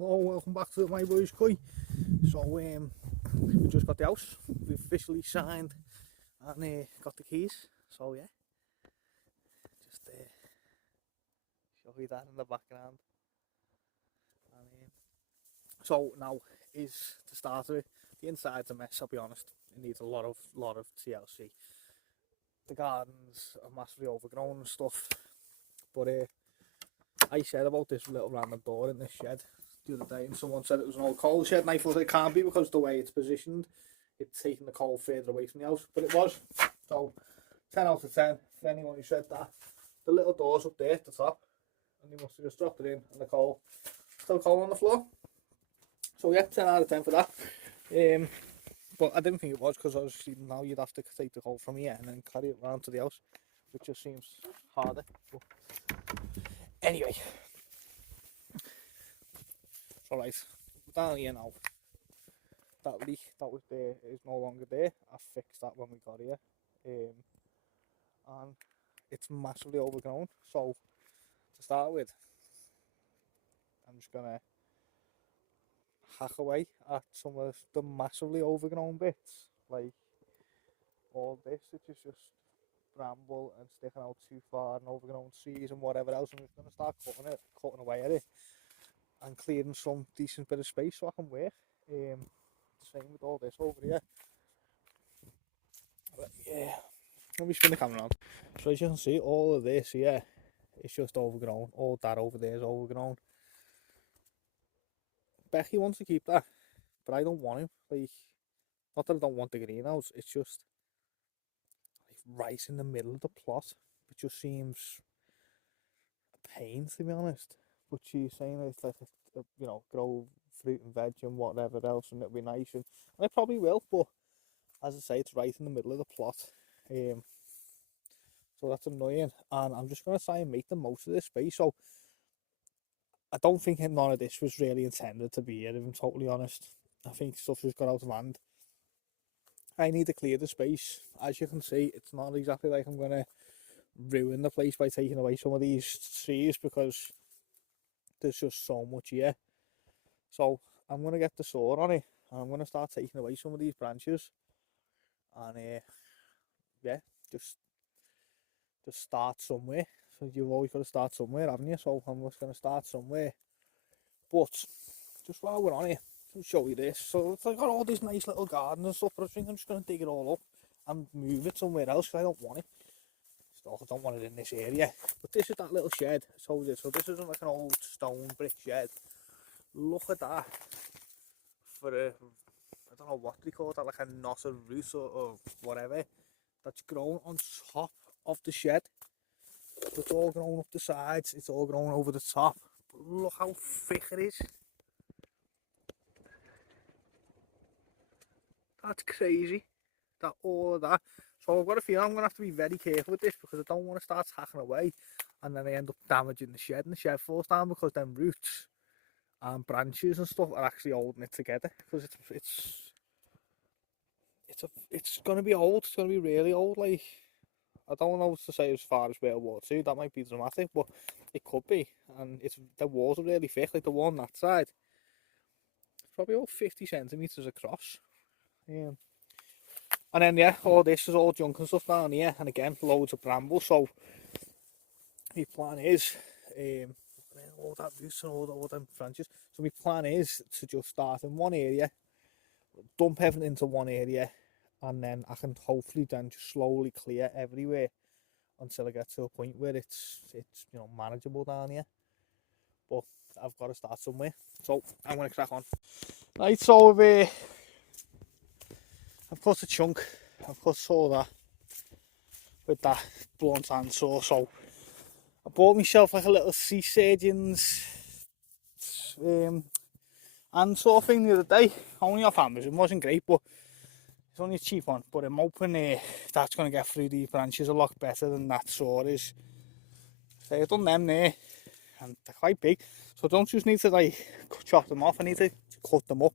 Hello, welcome back to my boys koi. So we just got the house. We officially signed and got the keys. So yeah, just show you that in the background. And so now is the start of it. The inside's a mess. I'll be honest. It needs a lot of TLC. The gardens are massively overgrown and stuff. But I said about this little random door in this shed the other day, and someone said it was an old coal shed, and I thought it can't be because the way it's positioned, it's taking the coal further away from the house, but it was. So 10 out of 10 for anyone who said that. The little door's up there at the top, and they must have just dropped it in, and the coal, still coal on the floor. So yeah, 10 out of 10 for that. But I didn't think it was, because obviously now you'd have to take the coal from here and then carry it round to the house, which just seems harder. But anyway, it's alright. Down here now. That leak that was there is no longer there. I fixed that when we got here. And it's massively overgrown. So to start with, I'm just gonna hack away at some of the massively overgrown bits. Like all this, which is just bramble and sticking out too far and overgrown trees and whatever else. I'm just gonna start cutting away at it and clearing some decent bit of space so I can work. Same with all this over here. But yeah, let me spin the camera around. So as you can see, all of this here is just overgrown. All that over there is overgrown. Becky wants to keep that, but I don't want him. Like, not that I don't want the greenhouse, it's just like right in the middle of the plot. It just seems a pain, to be honest. But she's saying it's like grow fruit and veg and whatever else, and it'll be nice, and it probably will. But as I say, it's right in the middle of the plot, so that's annoying. And I'm just gonna try and make the most of this space. So I don't think none of this was really intended to be here, if I'm totally honest. I think stuff just got out of hand. I need to clear the space. As you can see, it's not exactly like I'm gonna ruin the place by taking away some of these trees, because there's just so much here. So I'm gonna get the saw on it, and I'm gonna start taking away some of these branches, and yeah, just start somewhere. So you've always got to start somewhere, haven't you? So I'm just gonna start somewhere. But just while we're on it, I'll show you this. So it's like got all this nice little garden and stuff, but I think I'm just gonna dig it all up and move it somewhere else, because I don't want it. I don't want it in this area. But this is that little shed. So this isn't like an old stone brick shed. Look at that. For a, I don't know what they call that, like a knot of roots or whatever, that's grown on top of the shed. So it's all grown up the sides, it's all grown over the top. But look how thick it is. That's crazy. That all of that. So I've got a feeling I'm going to have to be very careful with this, because I don't want to start hacking away and then I end up damaging the shed, and the shed falls down, because then roots and branches and stuff are actually holding it together. Because it's going to be old. It's going to be really old. Like, I don't know what to say as far as where it was to. That might be dramatic, but it could be. And the walls are really thick. Like the one on that side, it's probably about 50 centimetres across. Yeah. And then yeah, all this is all junk and stuff down here, and again loads of bramble. So my plan is all that roots and all them branches. So my plan is to just start in one area, dump everything into one area, and then I can hopefully then just slowly clear everywhere until I get to a point where it's manageable down here. But I've got to start somewhere, so I'm gonna crack on. Right, so I've cut a chunk. I've cut all that with that blunt handsaw. So I bought myself like a little sea surgeon's handsaw thing the other day. Only off Amazon, wasn't great, but it's only a cheap one. But I'm hoping that's going to get through these branches a lot better than that saw is. So I've done them there, and they're quite big. So I don't just need to like chop them off. I need to cut them up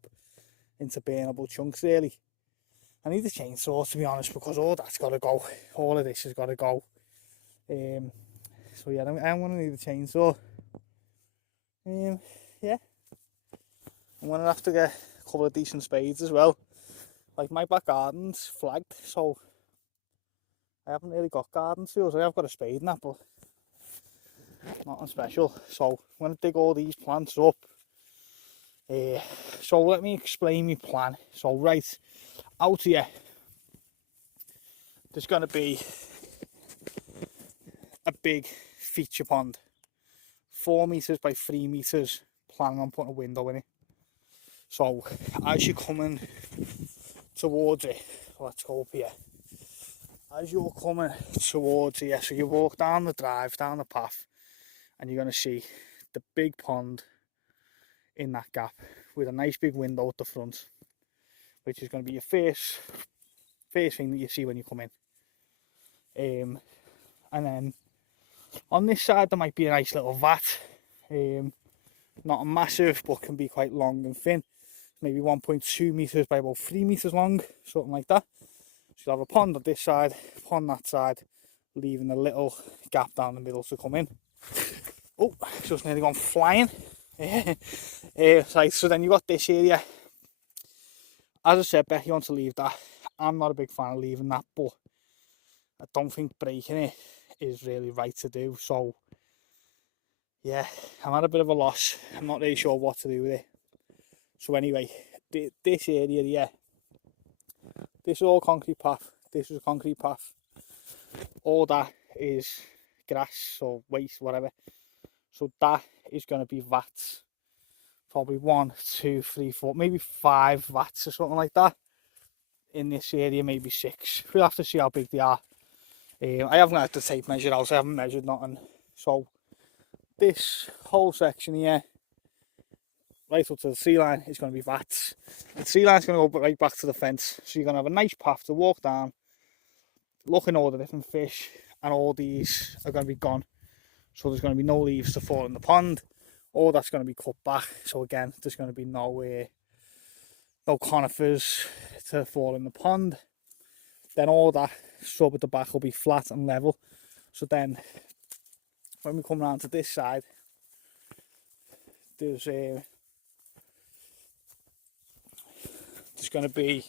into burnable chunks really. I need a chainsaw, to be honest, because all that's got to go. All of this has got to go. So yeah, I'm going to need a chainsaw. Yeah. I'm going to have to get a couple of decent spades as well. Like, my back garden's flagged, so I haven't really got garden tools. I have got a spade and that, but nothing special. So I'm going to dig all these plants up. So let me explain my plan. So right out here, there's going to be a big feature pond, 4 meters by 3 meters. Planning on putting a window in it. So as you're coming towards it, let's go up here. As you're coming towards here, so you walk down the drive, down the path, and you're going to see the big pond in that gap with a nice big window at the front, which is going to be your first thing that you see when you come in. And then on this side there might be a nice little vat, not a massive, but can be quite long and thin, maybe 1.2 meters by about 3 meters long, something like that. So you'll have a pond on this side, pond that side, leaving a little gap down the middle to come in. Oh, just nearly gone flying. Right, so then you've got this area. As I said, Becky wants to leave that. I'm not a big fan of leaving that, but I don't think breaking it is really right to do. So yeah, I'm at a bit of a loss. I'm not really sure what to do with it. So anyway, this area here, this is all concrete path. This is a concrete path. All that is grass or waste, whatever. So that is going to be vats. Probably 1, 2, 3, 4, maybe 5 vats or something like that. In this area, maybe 6. We'll have to see how big they are. I haven't had the tape measure out, so I haven't measured nothing. So this whole section here, right up to the sea line, is going to be vats. The sea line is going to go right back to the fence. So you're going to have a nice path to walk down, looking at all the different fish, and all these are going to be gone. So there's going to be no leaves to fall in the pond. All that's going to be cut back. So again, there's going to be no conifers to fall in the pond. Then all that shrub at the back will be flat and level. So then when we come around to this side, there's going to be,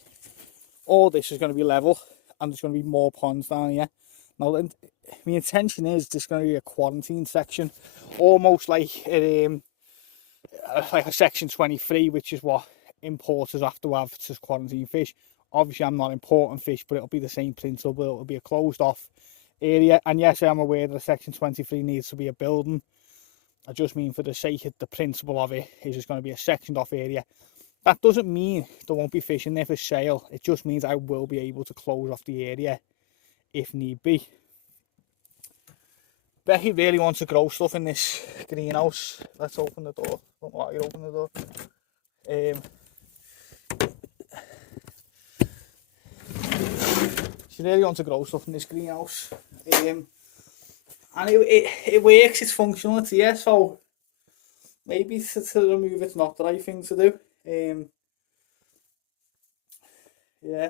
all this is going to be level, and there's going to be more ponds down here. Now, my intention is there's going to be a quarantine section, almost like a section 23, which is what importers have to have to quarantine fish. Obviously, I'm not importing fish, but it'll be the same principle. It'll be a closed off area. And yes, I am aware that section 23 needs to be a building. I just mean for the sake of the principle of it, is it's going to be a sectioned off area. That doesn't mean there won't be fish in there for sale. It just means I will be able to close off the area if need be. Becky really wants to grow stuff in this greenhouse. Let's open the door. Don't know why you open the door. She really wants to grow stuff in this greenhouse. And it works, it's functional, it's here, so maybe to remove it's not the right thing to do. Yeah,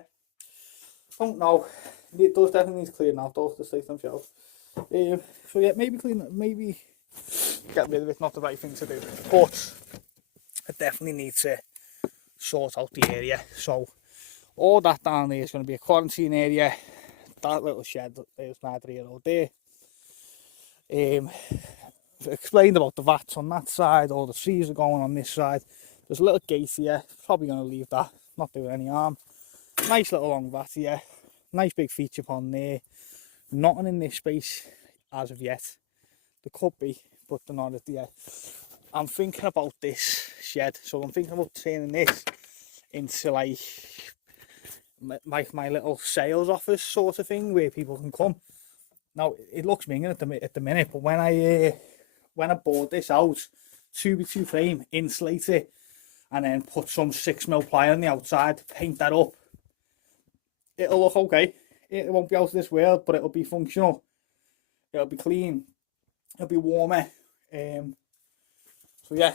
don't know. It does definitely need clearing out though, to save themselves. So yeah, maybe get rid of it, not the right thing to do. But I definitely need to sort out the area. So all that down there is going to be a quarantine area. That little shed is neither here nor there. Explained about the vats on that side. All the trees are going on this side. There's a little gate here. Probably going to leave that. Not doing any harm. Nice little long vat here. Nice big feature pond there. Nothing in this space as of yet. There could be, but they're not yet. I'm thinking about this shed. So I'm thinking about turning this into like my little sales office sort of thing where people can come. Now it looks minging at the minute, but when I board this out, 2x2 frame, insulate it, and then put some 6mm ply on the outside, paint that up, it'll look okay. It won't be out of this world, but it'll be functional. It'll be clean. It'll be warmer. So yeah,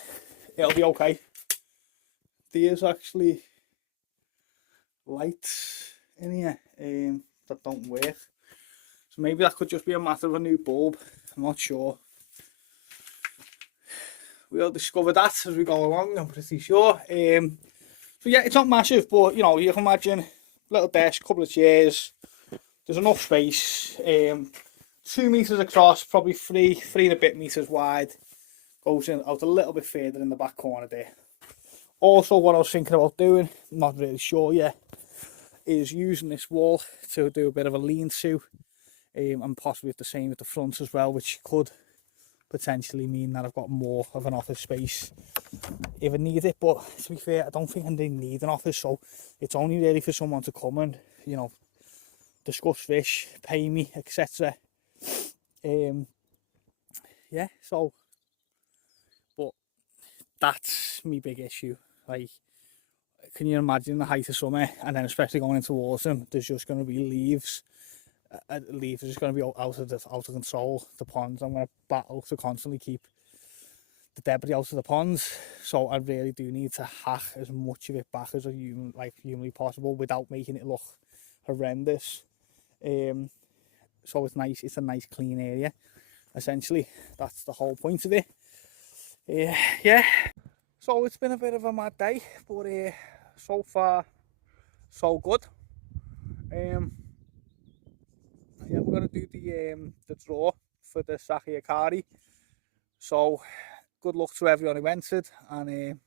it'll be okay. There's actually lights in here that don't work. So maybe that could just be a matter of a new bulb. I'm not sure. we'll discover that as we go along, I'm pretty sure. So yeah, it's not massive, but you know, you can imagine little desk, couple of chairs. There's enough space. 2 meters across, probably three and a bit meters wide. Goes in out a little bit further in the back corner there. Also, what I was thinking about doing, not really sure yet, is using this wall to do a bit of a lean-to, and possibly the same at the front as well, which could potentially mean that I've got more of an office space if I need it. But to be fair, I don't think I need an office, so it's only really for someone to come and, you know, discuss fish, pay me, etc. Yeah, so, but that's my big issue. Like, can you imagine the height of summer, and then especially going into autumn, there's just going to be leaves. Leaves are just going to be out of control. The ponds, I'm going to battle to constantly keep the debris out of the ponds. So I really do need to hack as much of it back as humanly possible without making it look horrendous. So it's nice. It's a nice clean area. Essentially, that's the whole point of it. Yeah. So it's been a bit of a mad day, but so far so good. Yeah, we're going to do the draw for the Saki Akari. So good luck to everyone who entered, and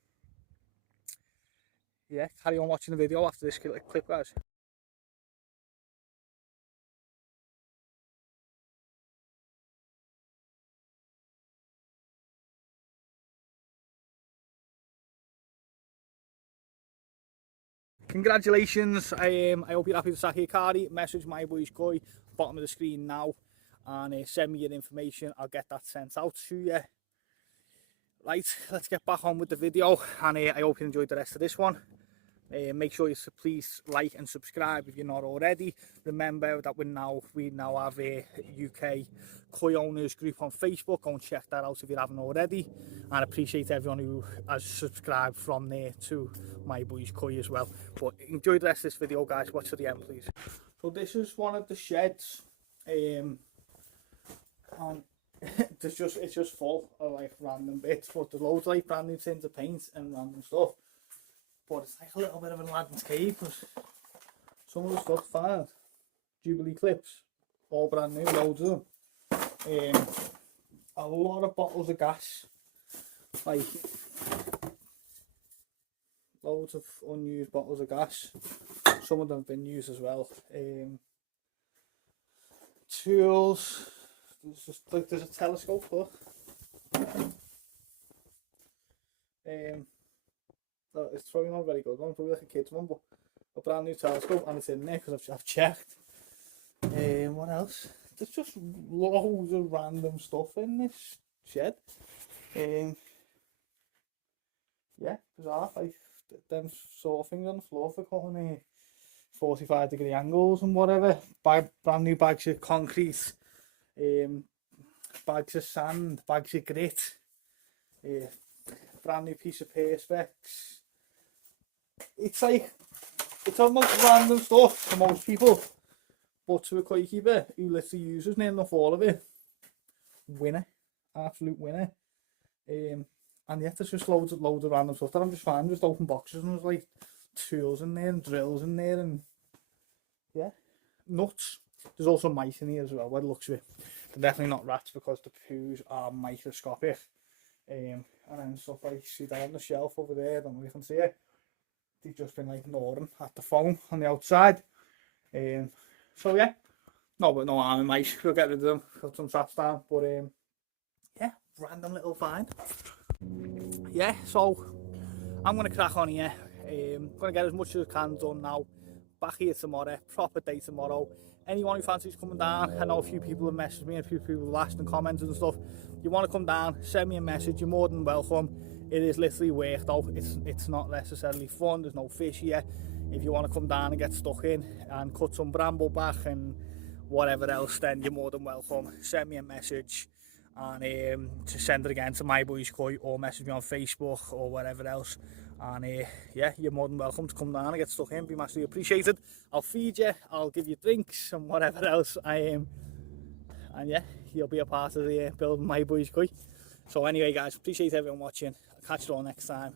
yeah, carry on watching the video after this clip, guys. Congratulations, I hope you're happy with Saki Akari. Message myboyskoi, bottom of the screen now, and send me your information. I'll get that sent out to you. Right, let's get back on with the video, and I hope you enjoyed the rest of this one. Make sure you please like and subscribe if you're not already. Remember that we now have a UK koi owners group on Facebook. Go and check that out if you haven't already. And I appreciate everyone who has subscribed from there to My Boys Koi as well. But enjoy the rest of this video, guys. Watch to the end, please. So this is one of the sheds, and it's just full of like random bits. But there's loads of like brand new tins of paint and random stuff. But it's like a little bit of an Aladdin's cave, because some of the stuff found, Jubilee clips, all brand new, loads of them. A lot of bottles of gas, like loads of unused bottles of gas. Some of them have been used as well. Tools. There's a telescope, look. It's probably not a very good one, probably like a kid's one, but a brand new telescope, and it's in there because I've checked. What else? There's just loads of random stuff in this shed. Yeah, bizarre. Like them sort of things on the floor for cutting 45-degree angles and whatever. Brand new bags of concrete, bags of sand, bags of grit, brand new piece of perspex. It's almost random stuff to most people, but to a koi keeper who literally uses near enough all of it, winner, absolute winner. And yet there's just loads of random stuff that I'm just finding, just open boxes, and there's like tools in there and drills in there, and yeah, nuts. There's also mice in here as well, by the looks of it. They're definitely not rats because the poos are microscopic. And then stuff like, see that on the shelf over there, I don't know if you can see it. They've just been like gnawing at the phone on the outside. So yeah, no harm in mice. We'll get rid of them, put some traps down. But yeah, random little find. Yeah, so I'm gonna crack on here. Gonna get as much as I can done now. Back here tomorrow, proper day tomorrow. Anyone who fancies coming down, I know a few people have messaged me, a few people have asked and commented and stuff. You want to come down, send me a message, you're more than welcome. It is literally work though, it's not necessarily fun, there's no fish here. If you want to come down and get stuck in and cut some bramble back and whatever else, then you're more than welcome. Send me a message, and to send it again to My Boys Koi, or message me on Facebook or whatever else. And yeah, you're more than welcome to come down and get stuck in, be massively appreciated. I'll feed you, I'll give you drinks and whatever else. And yeah, you'll be a part of the building My Boys Koi. So anyway, guys, appreciate everyone watching. I'll catch you all next time.